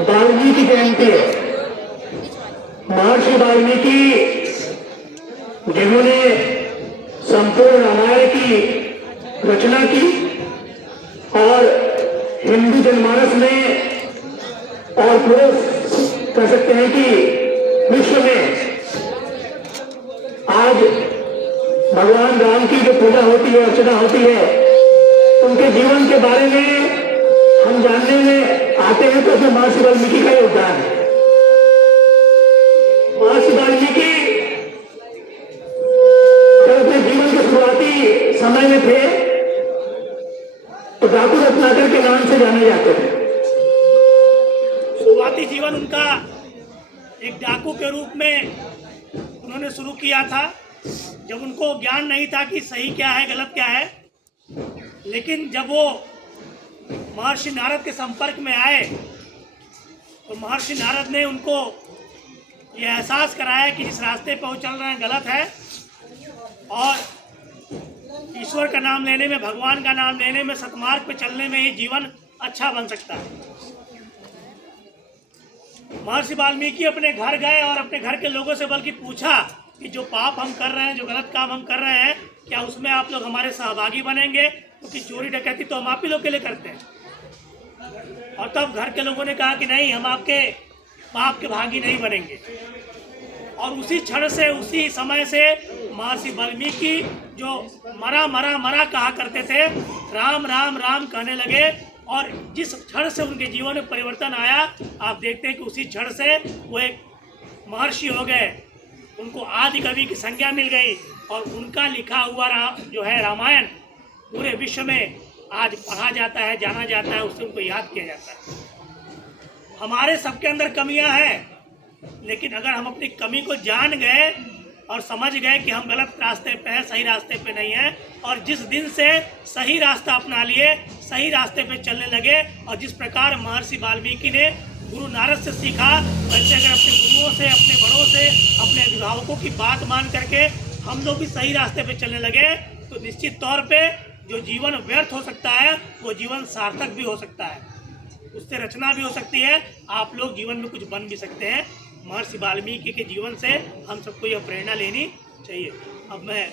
वाल्मीकि जयंती है। महर्षि वाल्मीकि जिन्होंने संपूर्ण रामायण की रचना की और हिंदू जनमानस में और पूरे कह सकते हैं कि विश्व में आज भगवान राम की जो पूजा होती है, अर्चना होती है, उनके जीवन के बारे में हम जानने में आते हैं तो उसमें महर्षि वाल्मीकि का योगदान है। महर्षि वाल्मीकि जब अपने जीवन के शुरुआती समय में थे तो डाकू रत्नाकर के नाम से जाने जाते थे। शुरुआती जीवन उनका एक डाकू के रूप में उन्होंने शुरू किया था, जब उनको ज्ञान नहीं था कि सही क्या है गलत क्या है। लेकिन जब वो महर्षि नारद के संपर्क में आए तो महर्षि नारद ने उनको ये एहसास कराया कि जिस रास्ते पर वो चल रहे हैं गलत है और ईश्वर का नाम लेने में, भगवान का नाम लेने में, सतमार्ग पे चलने में ही जीवन अच्छा बन सकता है। महर्षि वाल्मीकि अपने घर गए और अपने घर के लोगों से बल्कि पूछा कि जो पाप हम कर रहे हैं, जो गलत काम हम कर रहे हैं, क्या उसमें आप लोग हमारे सहभागी बनेंगे? क्योंकि चोरी डकैती तो हम आप ही लोग के लिए करते हैं। और तब घर के लोगों ने कहा कि नहीं, हम आपके पाप के भागी नहीं बनेंगे। और उसी क्षण से, उसी समय से महर्षि वाल्मीकि जो मरा मरा मरा कहा करते थे, राम राम राम कहने लगे। और जिस क्षण से उनके जीवन में परिवर्तन आया, आप देखते हैं कि उसी क्षण से वो एक महर्षि हो गए, उनको आदि कवि की संज्ञा मिल गई और उनका लिखा हुआ जो है रामायण पूरे विश्व में आज पढ़ा जाता है, जाना जाता है, उससे उनको याद किया जाता है। हमारे सबके अंदर कमियां हैं, लेकिन अगर हम अपनी कमी को जान गए और समझ गए कि हम गलत रास्ते पे हैं, सही रास्ते पे नहीं हैं, और जिस दिन से सही रास्ता अपना लिए, सही रास्ते पे चलने लगे, और जिस प्रकार महर्षि वाल्मीकि ने गुरु नारद से सीखा, वैसे अगर अपने गुरुओं से, अपने बड़ों से, अपने अभिभावकों की बात मान करके हम लोग भी सही रास्ते पे चलने लगे तो निश्चित तौर पे जो जीवन व्यर्थ हो सकता है वो जीवन सार्थक भी हो सकता है, उससे रचना भी हो सकती है, आप लोग जीवन में कुछ बन भी सकते हैं। महर्षि वाल्मीकि के जीवन से हम सबको यह प्रेरणा लेनी चाहिए। अब मैं